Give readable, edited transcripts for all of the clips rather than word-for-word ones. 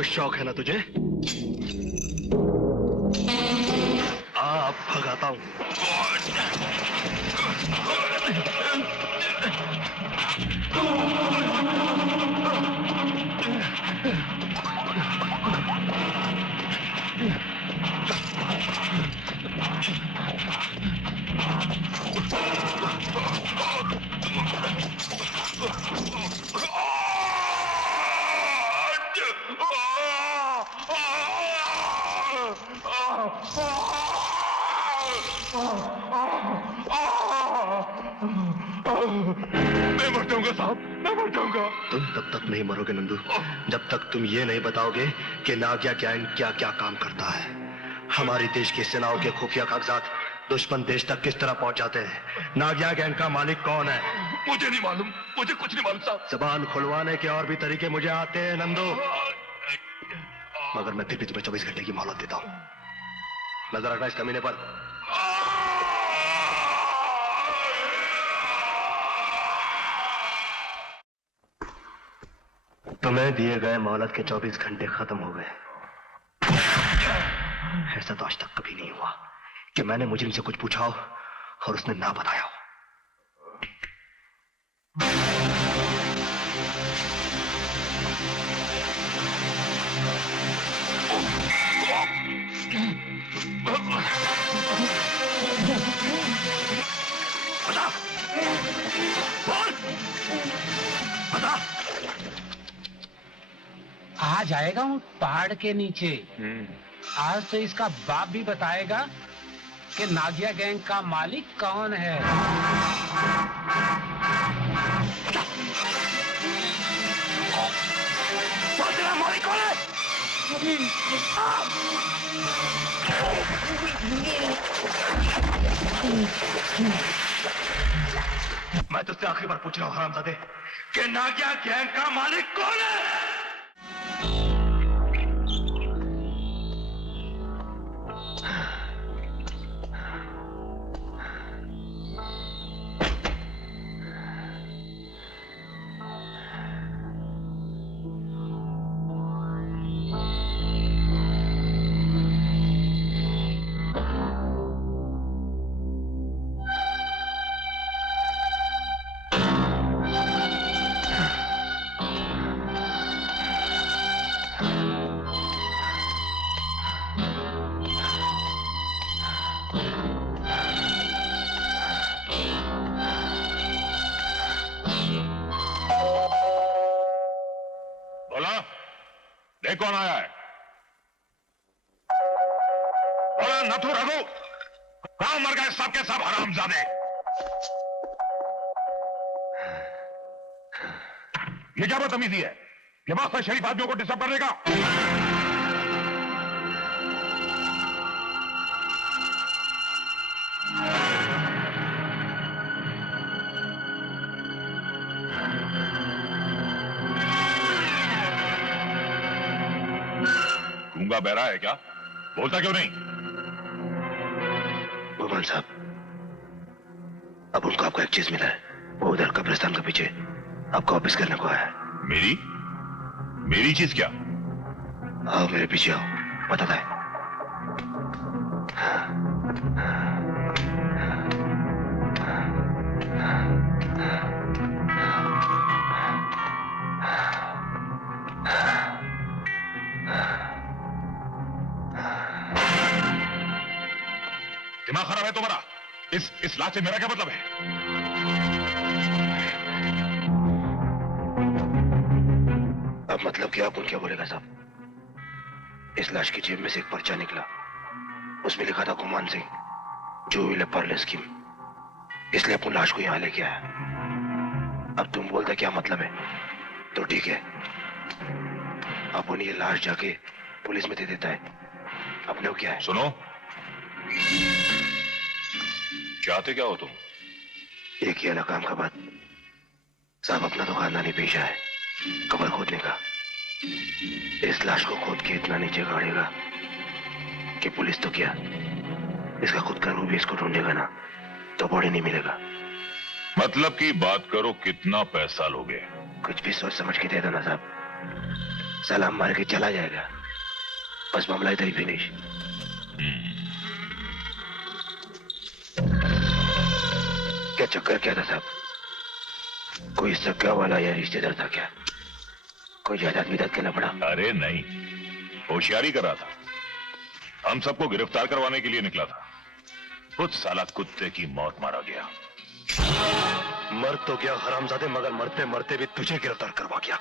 बहुत शौक है ना तुझे? अब भगाता हूं। मैं मर जाऊंगा साहब, मैं मर जाऊंगा। तुम तब तक नहीं मरोगे नंदू, जब तक तुम ये नहीं बताओगे कि नागिया गैंग क्या क्या काम करता है। हमारी देश की सेनाओं के खुफिया कागजात दुश्मन देश तक किस तरह पहुंच जाते हैं। नागिया गैंग का मालिक कौन है? मुझे नहीं मालूम, मुझे कुछ नहीं मालूम साहब। जबान खुलवाने के और भी तरीके मुझे आते हैं नंदू, मगर मैं फिर भी तुम्हें 24 घंटे की मोहलत देता हूं। नजर रखना इस कमीने पर। तुम्हें दिए गए मोहलत के 24 घंटे खत्म हो गए। ऐसा तो आज तक कभी नहीं हुआ कि मैंने मुजरिम से कुछ पूछा हो और उसने ना बताया हो। बता, बोल, बता। आ जाएगा हूँ पहाड़ के नीचे। आज तो इसका बाप भी बताएगा कि नागिया गैंग का मालिक कौन है। तेरा मालिक कौन है? मैं तुझसे आखिरी बार पूछ रहा हूं हरामजादे कि नागिया गैंग का मालिक कौन है? देख कौन आया है? बोला नथु रघु, कहां मर गए सब के सब हरामजादे? ये क्या बदतमीजी है? ये वास्ता शरीफ आदमियों को डिस्टर्ब करने का? गूंगा बहरा है क्या? बोलता क्यों नहीं? भगवान साहब, अब उनको आपको एक चीज मिला है। वो उधर कब्रिस्तान के पीछे आपको वापस करने को आया है। मेरी चीज क्या? आओ मेरे पीछे आओ, बताता है। दिमाग खराब है तुम्हारा? इस लाश से मेरा क्या मतलब है? अब मतलब क्या? अपन क्या बोलेगा साहब? इस लाश की जेब में से एक पर्चा निकला, उसमें लिखा था गुमान सिंह, जो विल पर्ल स्कीम। इसलिए अपन लाश को यहां लेके आया। अब तुम बोलते क्या मतलब है? तो ठीक है, अपन ये लाश जाके पुलिस में दे देता है। अपने को क्या है? सुनो, चाहते क्या हो तुम? एक ही अलग काम का बात साहब, अपना तो खानदानी पेशा है कब्र खोदने का। इस लाश को खोद के इतना नीचे गाड़ेगा कि पुलिस तो क्या, इसका खुद का रूह भी इसको ढूंढेगा ना तो बॉडी नहीं मिलेगा। मतलब की बात करो, कितना पैसा लोगे? कुछ भी सोच समझ के दे देना साहब। सलाम मार के चला जाएगा। बस मामला इधर ही फिनिश। क्या चक्कर क्या था साहब? कोई सगा वाला या रिश्तेदार था क्या? कोई जायदाद विदाद करना पड़ा? अरे नहीं, होशियारी कर रहा था। हम सबको गिरफ्तार करवाने के लिए निकला था। खुद साला कुत्ते की मौत मारा गया। मर तो गया हरामजादे, मगर मरते मरते भी तुझे गिरफ्तार करवा गया।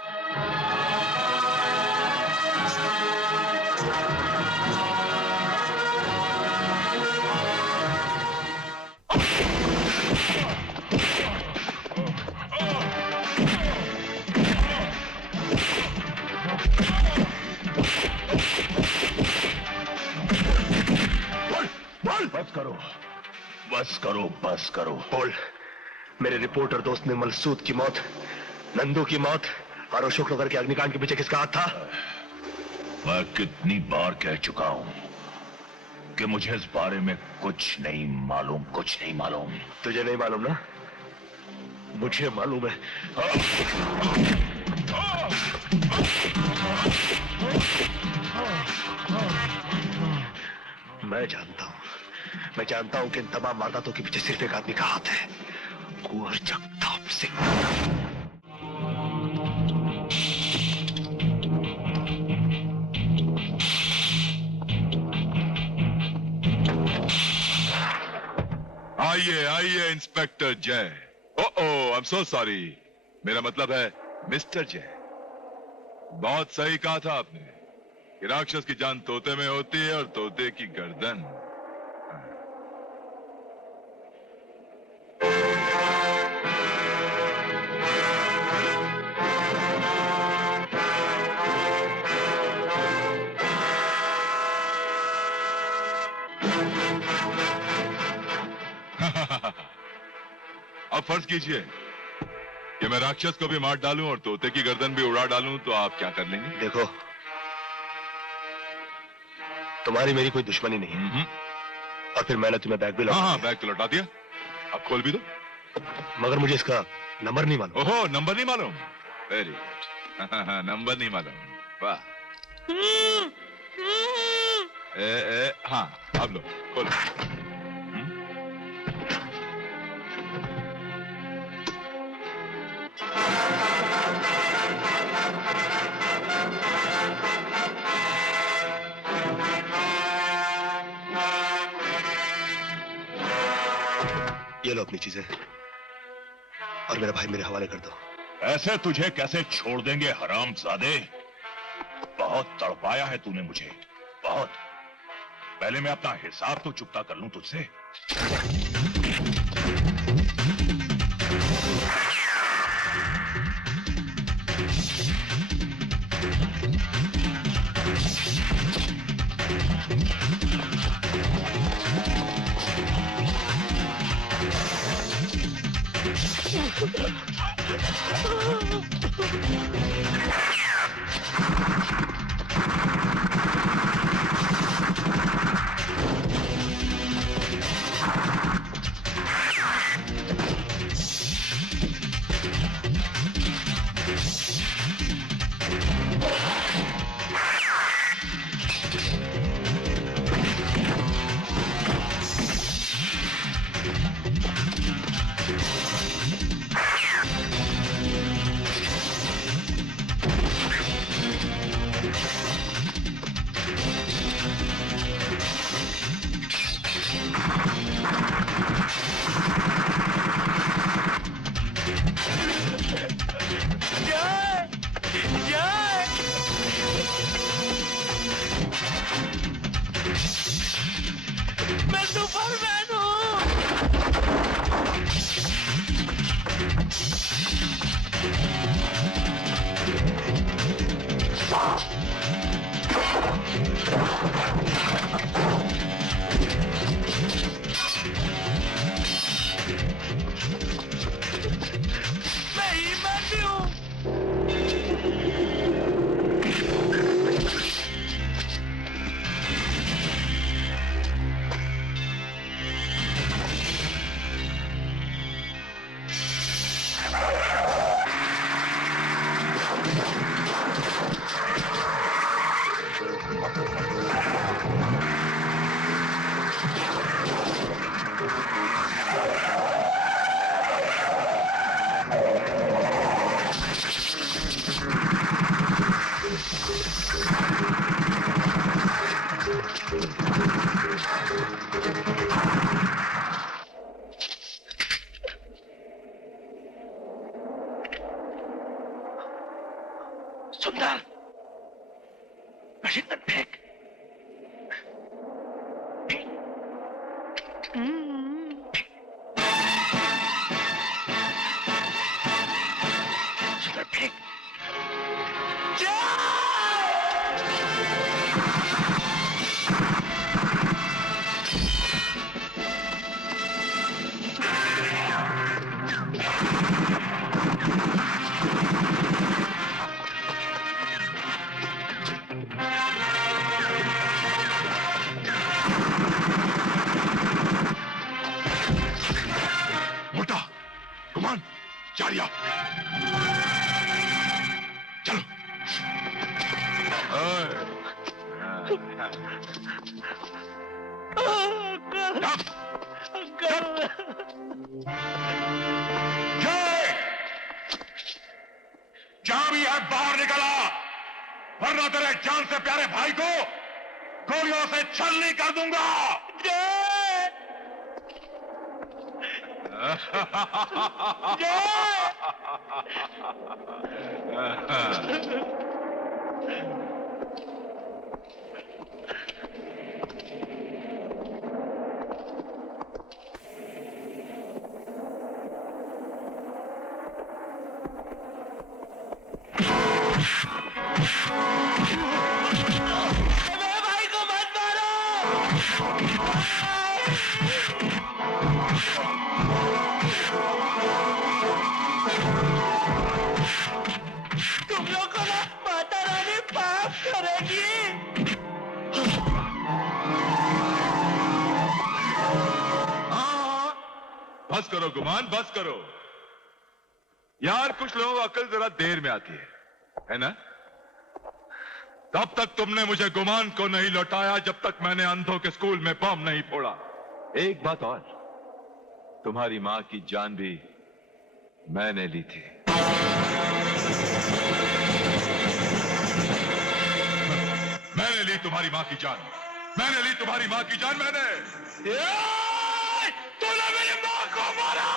बस करो, बस करो, बस करो। बोल, मेरे रिपोर्टर दोस्त निर्मल सूद की मौत, नंदू की मौत और अशोक नगर के अग्निकांड के पीछे किसका हाथ था? मैं कितनी बार कह चुका हूं कि मुझे इस बारे में कुछ नहीं मालूम, कुछ नहीं मालूम। तुझे नहीं मालूम ना? मुझे मालूम है। मैं जानता हूं कि इन तमाम वारदातों के पीछे सिर्फ एक आदमी का हाथ है, कुंवर जगताप सिंह। आइए आइए इंस्पेक्टर जय। ओह आई एम सो सॉरी, मेरा मतलब है मिस्टर जय। बहुत सही कहा था आपने कि राक्षस की जान तोते में होती है और तोते की गर्दन। अब फर्ज कीजिए कि मैं राक्षस को भी मार डालूं और तोते की गर्दन भी उड़ा डालूं, तो आप क्या कर लेंगे? देखो, तुम्हारी मेरी कोई दुश्मनी नहीं है, और फिर मैंने तुम्हें बैग भी लौटा हाँ, दिया। बैग तो लौटा दिया, अब खोल भी दो। मगर मुझे इसका नंबर नहीं मालूम। ओहो, नंबर नहीं मालूम? Very good. नंबर नहीं मालूम, वाह। हाँ, अब लो, खोलो। ये लो अपनी चीजें, और मेरा भाई मेरे हवाले कर दो। ऐसे तुझे कैसे छोड़ देंगे हरामजादे? बहुत तड़पाया है तूने मुझे, बहुत। पहले मैं अपना हिसाब तो चुकता कर लूं तुझसे। चिकन फेंक। चिकन फेंक। मोटा, गुमान, जारिया, चलो। जहां भी है बाहर निकला, वरना तेरे जान से प्यारे भाई को गोलियों से छलनी कर दूंगा। तुम लोग को ना माता रानी माफ करेगी। बस करो गुमान, बस करो यार। कुछ लोगों को अकल जरा देर में आती है ना? तब तक तुमने मुझे गुमान को नहीं लौटाया जब तक मैंने अंधों के स्कूल में बम नहीं फोड़ा। एक बात और, तुम्हारी मां की जान भी मैंने ली थी। मैंने ली तुम्हारी मां की जान, मैंने ली तुम्हारी मां की जान, मैंने। तूने मेरी मां को मारा।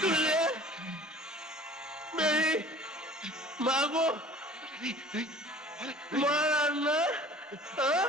तूने मेरी माँ को मारा ना? हाँ?